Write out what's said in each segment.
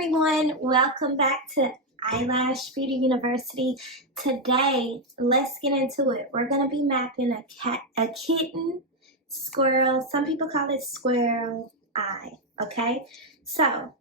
everyone, welcome back to Eyelash Beauty University. Today, let's get into it. We're going to be mapping a kitten, squirrel. Some people call it squirrel eye, okay? So,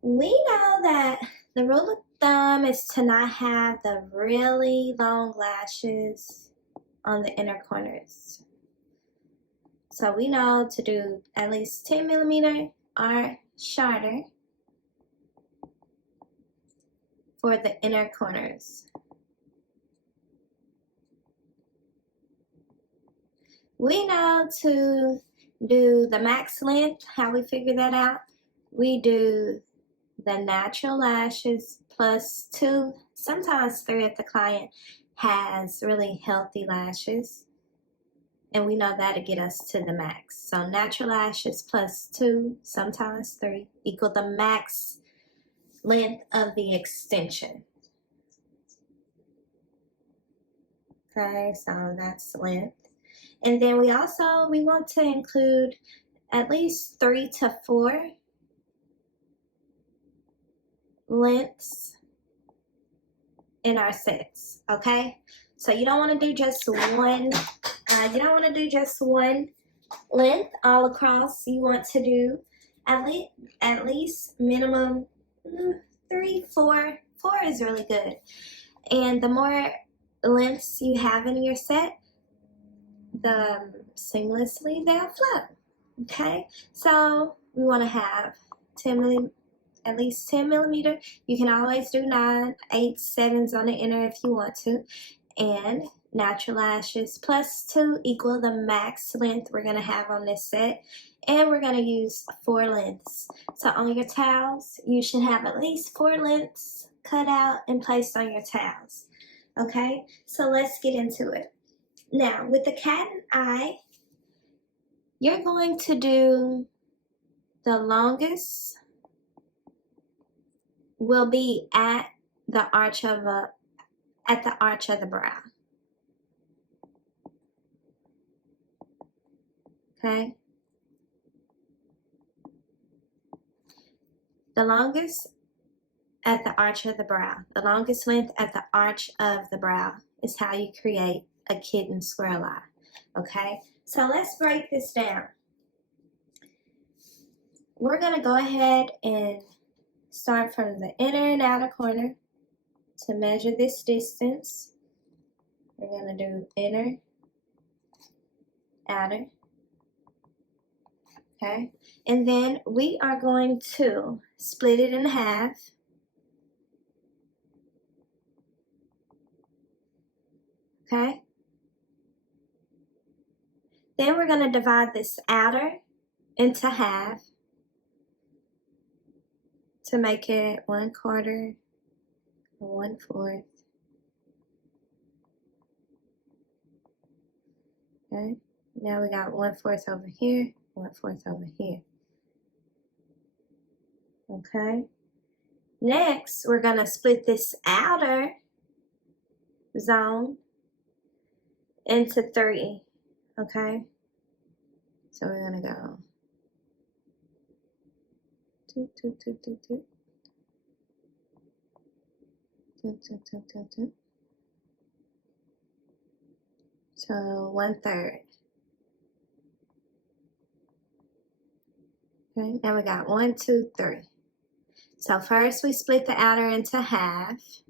we know that the rule of thumb is to not have the really long lashes on the inner corners. So we know to do at least 10 millimeter or shorter for the inner corners. We know to do the max length. How we figure that out? We do the natural lashes plus 2, sometimes 3 if the client has really healthy lashes. And we know that'll get us to the max. So natural lashes plus 2, sometimes 3, equal the max length of the extension. Okay, so that's length. And then we want to include at least 3 to 4 lengths in our sets, okay? So you don't want to do just one, length all across. You want to do at least minimum 3, 4. 4 is really good. And the more lengths you have in your set, the seamlessly they'll flow. Okay, so we want to have at least 10 millimeter. You can always do 9, 8, 7s on the inner if you want to. And natural lashes plus 2 equal the max length we're going to have on this set. And we're going to use 4 lengths. So on your towels, you should have at least 4 lengths cut out and placed on your towels. Okay, so let's get into it. Now, with the Kitten eye, you're going to do the longest will be at the arch of the brow. Okay? The longest at the arch of the brow. The longest length at the arch of the brow is how you create a kitten squirrel eye. Okay? So let's break this down. We're going to go ahead and start from the inner and outer corner to measure this distance. We're going to do inner, outer. Okay? And then we are going to split it in half. Okay? Then we're going to divide this outer into half to make it 1/4 or 1/4. Okay? Now we got 1/4 over here, 1/4 over here. Okay? Next, we're going to split this outer zone into 3. Okay? So we're going to go 2, 2, 2, 2, 2. 2, 2, 2, 2, 2. So 1/3. Okay, now we got 1, 2, 3. So first we split the outer into half.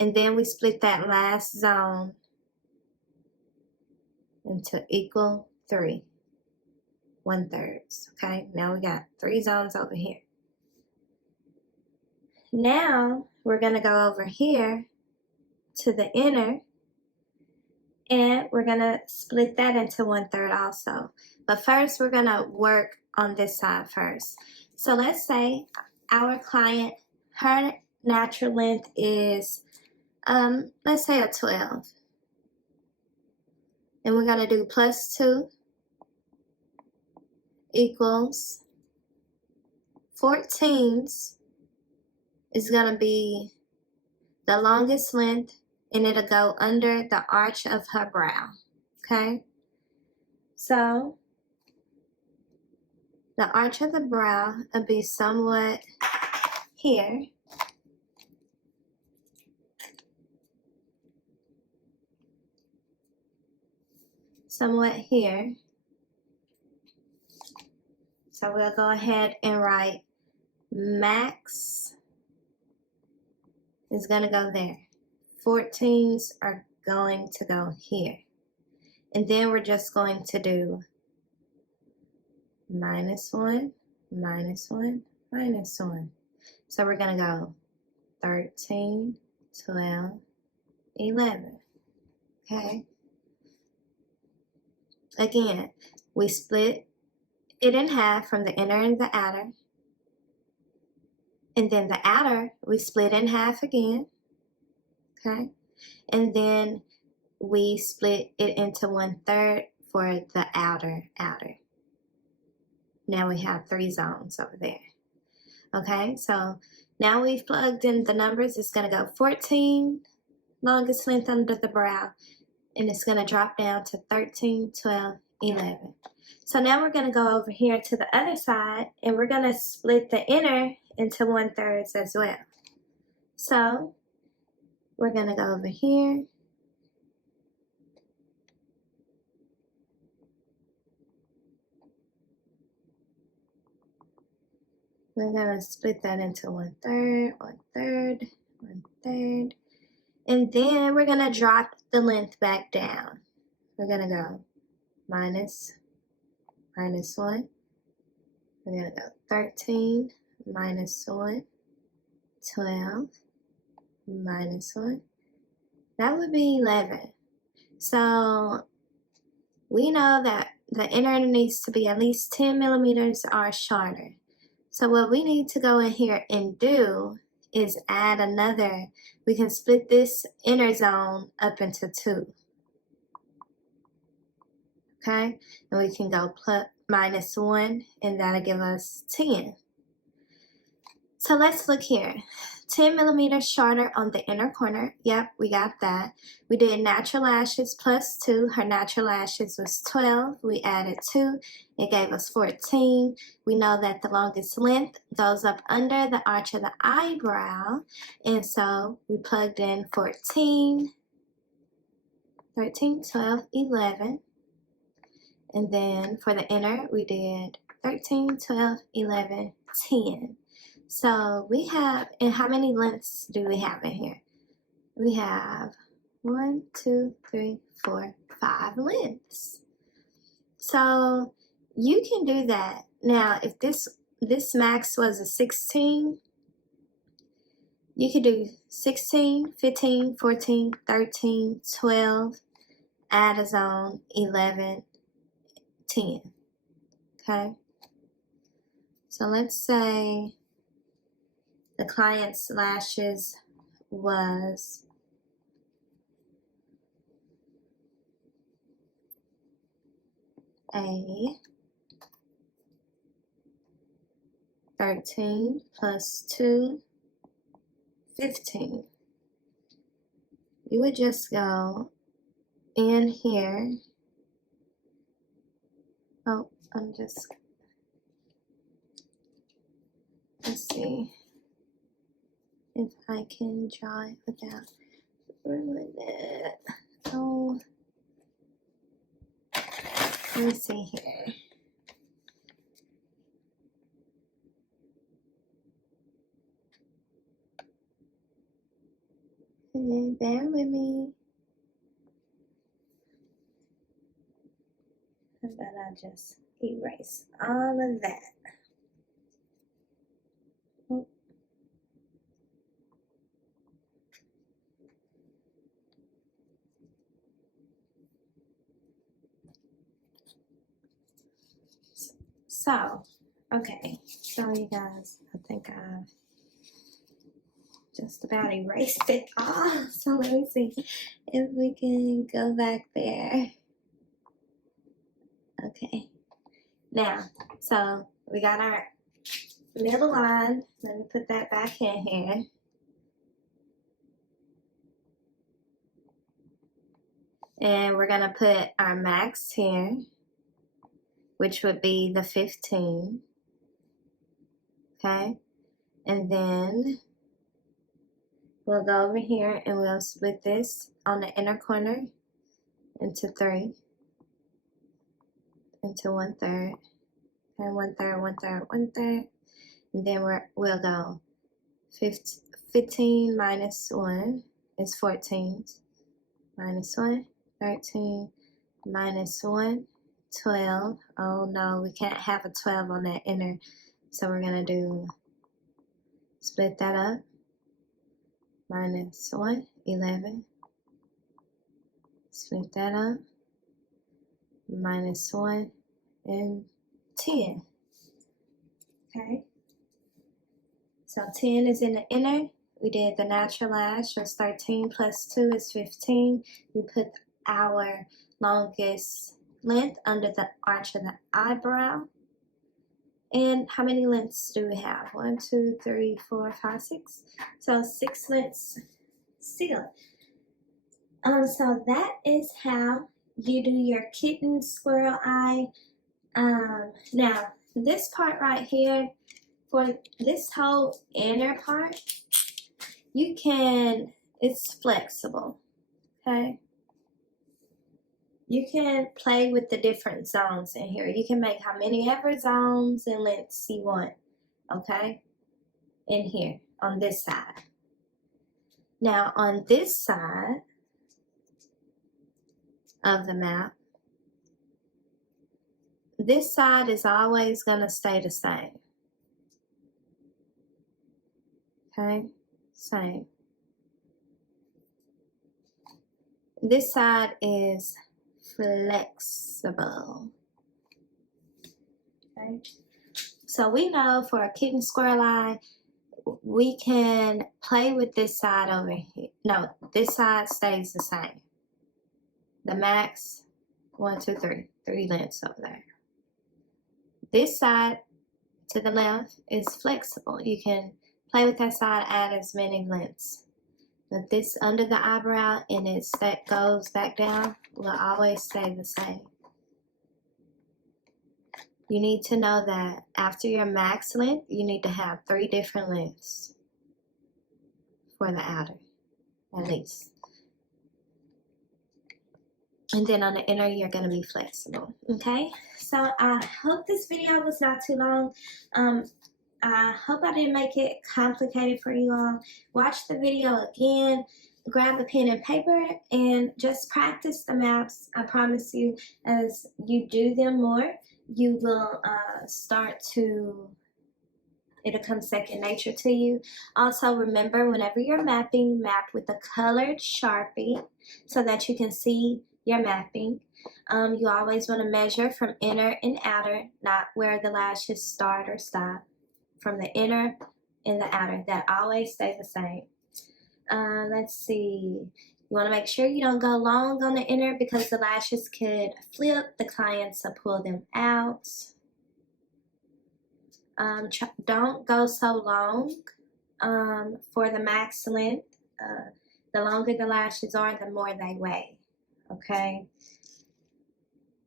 And then we split that last zone into equal 3. 1/3. Okay, now we got 3 zones over here. Now we're going to go over here to the inner, and we're going to split that into 1/3 also. But first we're going to work on this side first. So let's say our client, her natural length is, let's say a 12. And we're going to do plus 2 equals 14s is going to be the longest length, and it'll go under the arch of her brow. Okay? So The arch of the brow will be somewhat here. Somewhat here. So we'll go ahead and write max is going to go there. 14s are going to go here. And then we're just going to do -1, -1, -1. So we're going to go 13, 12, 11. Okay. Again, we split it in half from the inner and the outer. And then the outer, we split in half again. Okay. And then we split it into 1/3 for the outer. Now we have 3 zones over there. Okay, so now we've plugged in the numbers. It's going to go 14, longest length under the brow, and it's going to drop down to 13, 12, 11. So now we're going to go over here to the other side, and we're going to split the inner into 1/3 as well. So we're going to go over here. We're going to split that into 1/3, 1/3, 1/3. And then we're going to drop the length back down. We're going to go minus 1. We're going to go 13, -1, 12, -1. That would be 11. So we know that the inner needs to be at least 10 millimeters or shorter. So what we need to go in here and do is add another. We can split this inner zone up into 2. Okay? And we can go -1, and that'll give us 10. So let's look here. 10 millimeters shorter on the inner corner. Yep, we got that. We did natural lashes plus 2. Her natural lashes was 12. We added 2. It gave us 14. We know that the longest length goes up under the arch of the eyebrow. And so we plugged in 14, 13, 12, 11. And then for the inner, we did 13, 12, 11, 10. So we have, and how many lengths do we have in here? We have 1, 2, 3, 4, 5 lengths. So you can do that. Now, if this max was a 16, you could do 16, 15, 14, 13, 12, add a zone, 11, 10. Okay? So let's say the client's lashes was a 13 plus 2, 15. You would just go in here. Oh, let's see if I can draw it without ruining it. Oh, let me see here. Bear with me. How about I just erase all of that? Oh. So, okay, so you guys, I think I've just about erased it all. So let me see if we can go back there. Okay, now, so we got our middle line. Let me put that back in here. And we're gonna put our max here. which would be the 15. Okay, and then we'll go over here and we'll split this on the inner corner into 3, into 1/3, and 1/3, 1/3, 1/3, and then we'll go 15 minus 1 is 14, minus 1, 13, minus 1, 12. Oh no, we can't have a 12 on that inner, so we're gonna do, split that up, minus 1, 11, split that up, minus 1, and 10. Okay, so 10 is in the inner. We did the natural lash was 13 plus 2 is 15. We put our longest length under the arch of the eyebrow. And how many lengths do we have? 1, 2, 3, 4, 5, 6. So 6 lengths still. So that is how you do your kitten squirrel eye. Now this part right here, for this whole inner part, you can, it's flexible, okay? You can play with the different zones in here. You can make how many ever zones and lengths you want, okay? In here, on this side. Now on this side of the map, this side is always gonna stay the same. Okay, same. This side is flexible. Okay, so we know for a kitten squirrel eye, we can play with this side over here. No, this side stays the same. The max, 1, 2, 3, 3 lengths over there. This side to the left is flexible. You can play with that side, add as many lengths. But this under the eyebrow and that goes back down will always stay the same. You need to know that after your max length, you need to have 3 different lengths for the outer, at least. And then on the inner, you're going to be flexible, okay? So I hope this video was not too long. I hope I didn't make it complicated for you all. Watch the video again, grab a pen and paper, and just practice the maps. I promise you, as you do them more, you will start to, it'll come second nature to you. Also, remember, whenever you're mapping, map with a colored Sharpie so that you can see your mapping. You always want to measure from inner and outer, not where the lashes start or stop. From the inner and the outer, that always stay the same. Let's see. You want to make sure you don't go long on the inner because the lashes could flip, the clients will pull them out. Don't go so long for the max length. The longer the lashes are, the more they weigh, okay?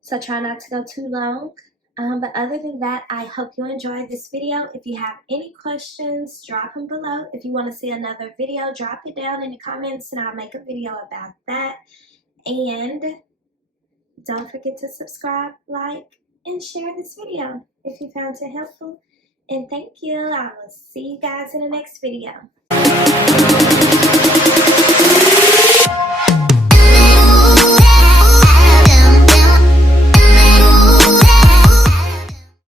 So try not to go too long. But other than that, I hope you enjoyed this video. If you have any questions, drop them below. If you want to see another video, drop it down in the comments and I'll make a video about that. And don't forget to subscribe, like, and share this video if you found it helpful. And thank you. I will see you guys in the next video.